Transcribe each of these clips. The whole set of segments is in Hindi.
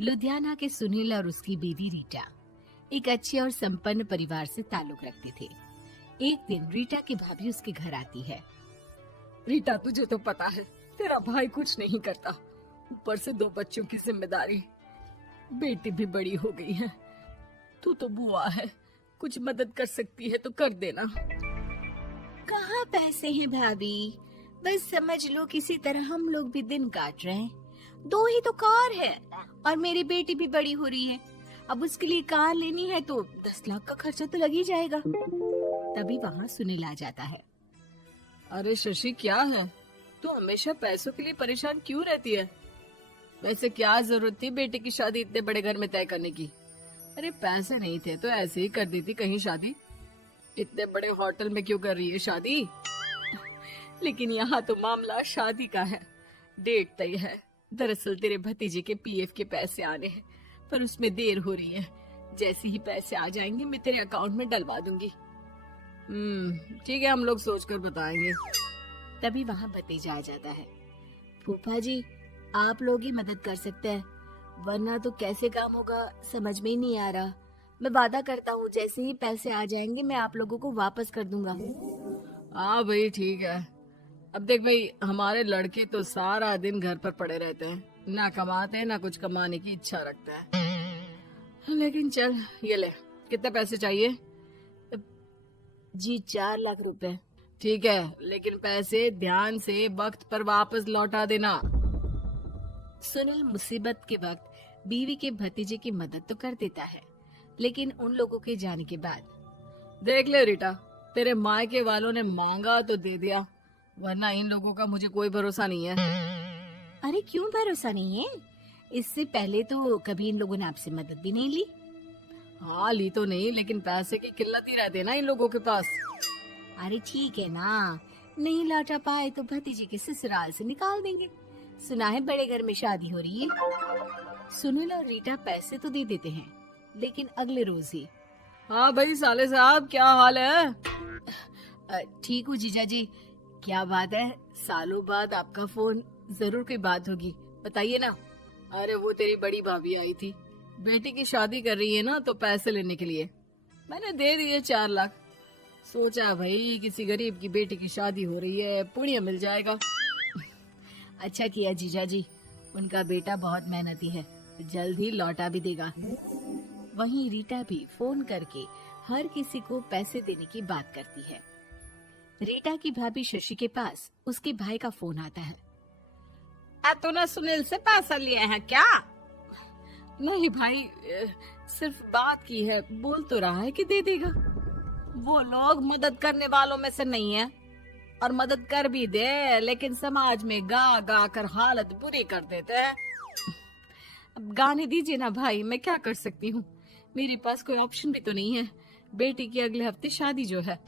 लुधियाना के सुनील और उसकी बीवी रीटा एक अच्छे और संपन्न परिवार से ताल्लुक रखते थे। एक दिन रीटा की भाभी उसके घर आती है। रीटा, तुझे तो पता है तेरा भाई कुछ नहीं करता, ऊपर से 2 बच्चों की जिम्मेदारी, बेटी भी बड़ी हो गई है। तू तो बुआ है, कुछ मदद कर सकती है तो कर देना। कहाँ पैसे हैं भाभी, बस समझ लो किसी तरह हम लोग भी दिन काट रहे हैं। 2 ही तो कार है और मेरी बेटी भी बड़ी हो रही है। अब उसके लिए कार लेनी है तो 10 लाख का खर्चा तो लग ही जाएगा। तभी वहाँ सुनील आ जाता है। अरे शशि, क्या है, तू हमेशा पैसों के लिए परेशान क्यों रहती है? वैसे क्या जरूरत थी बेटी की शादी इतने बड़े घर में तय करने की? अरे पैसे नहीं थे तो ऐसे ही कर देती कहीं शादी। इतने बड़े होटल में क्यों कर रही है शादी? लेकिन यहाँ तो मामला शादी का है, डेट तय है। दरअसल तेरे भतीजे के पीएफ के पैसे आने हैं, पर उसमें देर हो रही है। जैसे ही पैसे आ जाएंगे मैं तेरे अकाउंट में डलवा दूंगी। ठीक है, हम लोग सोचकर बताएंगे। तभी वहाँ भतीजा आ जाता है। फूफा जी, आप लोग ही मदद कर सकते हैं, वरना तो कैसे काम होगा समझ में ही नहीं आ रहा। मैं वादा करता हूँ जैसे ही पैसे आ जाएंगे मैं आप लोगों को वापस कर दूंगा। हाँ भाई, ठीक है। अब देख भाई, हमारे लड़के तो सारा दिन घर पर पड़े रहते हैं, ना कमाते हैं ना कुछ कमाने की इच्छा रखते हैं। लेकिन चल, ये ले, कितने पैसे चाहिए? जी 4 लाख रुपए। ठीक है, लेकिन पैसे ध्यान से वक्त पर वापस लौटा देना। सुनील मुसीबत के वक्त बीवी के भतीजे की मदद तो कर देता है, लेकिन उन लोगों के जाने के बाद देख ले रीटा, तेरे मायके वालों ने मांगा तो दे दिया, वरना इन लोगों का मुझे कोई भरोसा नहीं है। अरे क्यों भरोसा नहीं है? इससे पहले तो कभी इन लोगों ने आपसे मदद भी नहीं ली। हाँ, ली तो नहीं, लेकिन पैसे की किल्लत ही रहती है ना इन लोगों के पास। अरे ठीक है ना, नहीं लौटा पाए तो भतीजे के ससुराल से निकाल देंगे। सुना है बड़े घर में शादी हो रही है। सुनील और रीटा पैसे तो दे देते हैं, लेकिन अगले रोज ही। हाँ भाई साले साहब, क्या हाल है? ठीक हूँ जीजा जी। क्या बात है, सालों बाद आपका फोन, जरूर कोई बात होगी, बताइए ना। अरे वो तेरी बड़ी भाभी आई थी, बेटी की शादी कर रही है ना, तो पैसे लेने के लिए मैंने दे दिए 4 लाख। सोचा भाई किसी गरीब की बेटी की शादी हो रही है, पुण्य मिल जाएगा। अच्छा किया जीजा जी, उनका बेटा बहुत मेहनती है, जल्द ही लौटा भी देगा। वहीं रीटा भी फोन करके हर किसी को पैसे देने की बात करती है। रीटा की भाभी शशि के पास उसके भाई का फोन आता है। तूने सुनील से पैसा लिया है क्या? नहीं भाई, सिर्फ बात की है, बोल तो रहा है कि दे देगा। वो लोग मदद करने वालों में से नहीं है, और मदद कर भी दे लेकिन समाज में गा गा कर हालत बुरी कर देते हैं। अब गाने दीजिए ना भाई, मैं क्या कर सकती हूँ, मेरे पास कोई ऑप्शन भी तो नहीं है। बेटी की अगले हफ्ते शादी जो है।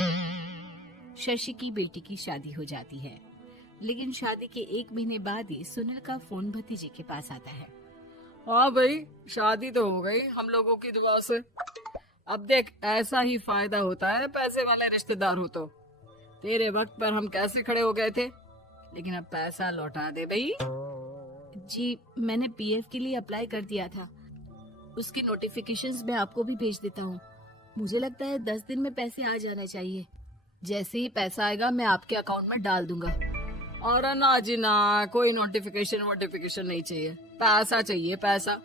शशि की बेटी की शादी हो जाती है, लेकिन शादी के 1 महीने बाद ही सुनील का फोन भतीजे के पास आता है। हाँ भाई, शादी तो हो गई हम लोगों की दुआ से। अब देख, ऐसा ही फायदा होता है पैसे वाले रिश्तेदार हो तो। तेरे वक्त पर हम कैसे खड़े हो गए थे, लेकिन अब पैसा लौटा दे भाई। जी, मैंने पीएफ के लिए अप्लाई कर दिया था, उसकी नोटिफिकेशंस मैं आपको भी भेज देता हूँ। मुझे लगता है 10 दिन में पैसे आ जाना चाहिए। जैसे ही पैसा आएगा मैं आपके अकाउंट में डाल दूंगा। और ना जी ना, कोई नोटिफिकेशन नहीं चाहिए, पैसा चाहिए, पैसा।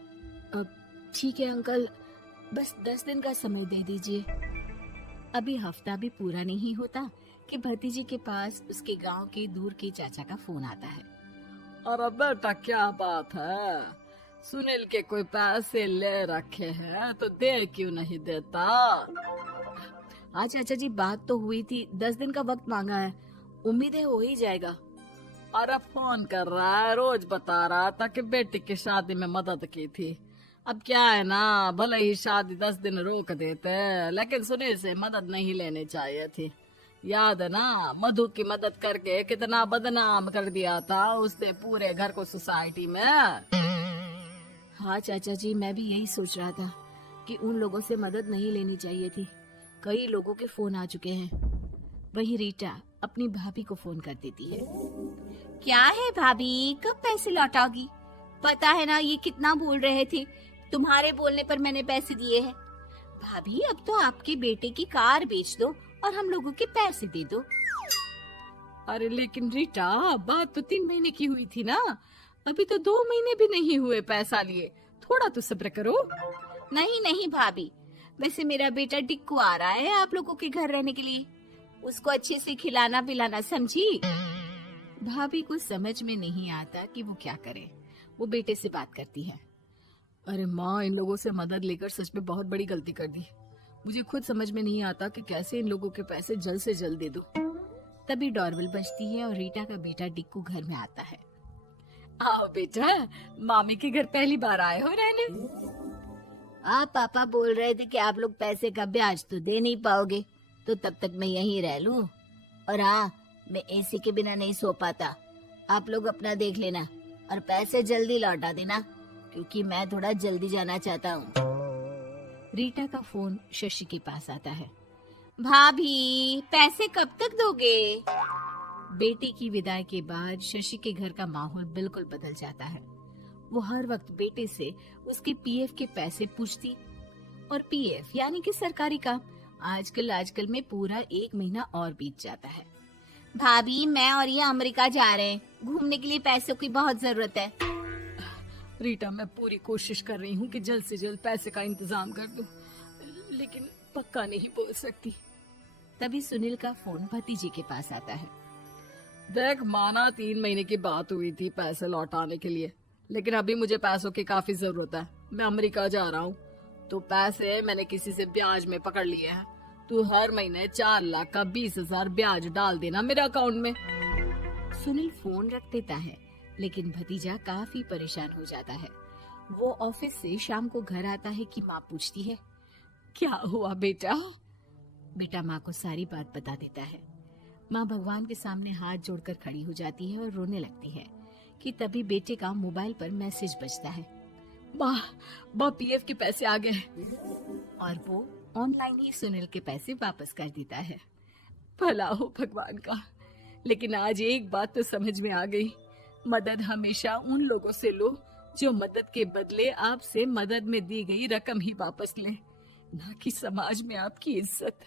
ठीक है अंकल, बस 10 दिन का समय दे दीजिए। अभी हफ्ता भी पूरा नहीं होता कि भतीजे के पास उसके गांव के दूर के चाचा का फोन आता है। अरे बेटा, क्या बात है, सुनील के कोई पैसे ले रखे हैं तो दे क्यों नहीं देता? हाँ चाचा जी, बात तो हुई थी, 10 दिन का वक्त मांगा है, उम्मीद है हो ही जाएगा। अरे फोन कर रहा है, रोज बता रहा था कि बेटी की शादी में मदद की थी। अब क्या है ना, भले ही शादी 10 दिन रोक देते, लेकिन सुनील से मदद नहीं लेनी चाहिए थी। याद है ना, मधु की मदद करके कितना बदनाम कर दिया था उसने पूरे घर को सोसाइटी में। हाँ चाचा जी, मैं भी यही सोच रहा था कि उन लोगों से मदद नहीं लेनी चाहिए थी। कई लोगों के फोन आ चुके हैं। वहीं रीटा अपनी भाभी को फोन कर देती है। क्या है भाभी, कब पैसे लौटाओगी? पता है ना ये कितना बोल रहे थे, तुम्हारे बोलने पर मैंने पैसे दिए हैं। भाभी अब तो आपके बेटे की कार बेच दो और हम लोगों के पैसे दे दो। अरे लेकिन रीटा, बात तो 3 महीने की हुई थी ना, अभी तो 2 महीने भी नहीं हुए पैसा लिए, थोड़ा तो सब्र करो। नहीं नहीं भाभी, वैसे मेरा बेटा टिक्कू आ रहा है आप लोगों के घर रहने के लिए, उसको अच्छे से खिलाना पिलाना, समझी? भाभी को समझ में नहीं आता कि वो क्या करे। वो बेटे से बात करती है। अरे माँ, इन लोगों से मदद लेकर सच में बहुत बड़ी गलती कर दी। मुझे खुद समझ में नहीं आता कि कैसे इन लोगों के पैसे जल्द से जल्द दे दूं। तभी डोरबेल बजती है और रीटा का बेटा टिक्कू घर में आता है। आओ बेटा, मामी के घर पहली बार आए हो रहने? आप पापा बोल रहे थे कि आप लोग पैसे का ब्याज तो दे नहीं पाओगे, तो तब तक मैं यहीं रह लूं। और हाँ, मैं एसी के बिना नहीं सो पाता। आप लोग अपना देख लेना और पैसे जल्दी लौटा देना, क्योंकि मैं थोड़ा जल्दी जाना चाहता हूँ। रीटा का फोन शशि के पास आता है। भाभी, पैसे कब तक दोगे? बेटी की विदाई के बाद शशि के घर का माहौल बिल्कुल बदल जाता है। वो हर वक्त बेटे से उसके पीएफ के पैसे पूछती, और पीएफ यानी कि सरकारी काम। आजकल में पूरा 1 महीना और बीत जाता है। भाभी, मैं और ये अमेरिका जा रहे हैं, घूमने के लिए पैसों की बहुत जरूरत है। रीटा, मैं पूरी कोशिश कर रही हूँ कि जल्द से जल्द पैसे का इंतजाम कर दूं, लेकिन पक्का नहीं बोल सकती। तभी सुनील का फोन भतीजे के पास आता है। देख माना 3 महीने की बात हुई थी पैसे लौटाने के लिए, लेकिन अभी मुझे पैसों की काफी जरूरत है। मैं अमेरिका जा रहा हूँ, तो पैसे मैंने किसी से ब्याज में पकड़ लिए हैं। तू हर महीने 4 लाख का 20,000 ब्याज डाल देना मेरे अकाउंट में। सुनील फोन रख देता है, लेकिन भतीजा काफी परेशान हो जाता है। वो ऑफिस से शाम को घर आता है कि माँ पूछती है, क्या हुआ बेटा? बेटा माँ को सारी बात बता देता है। माँ भगवान के सामने हाथ जोड़कर खड़ी हो जाती है और रोने लगती है कि तभी बेटे का मोबाइल पर मैसेज बजता है। माँ, पीएफ के पैसे आ गए। और वो ऑनलाइन ही सुनील के पैसे वापस कर देता है। भला हो भगवान का। लेकिन आज एक बात तो समझ में आ गई, मदद हमेशा उन लोगों से लो जो मदद के बदले आपसे मदद में दी गई रकम ही वापस लें, ना कि समाज में आपकी इज्जत।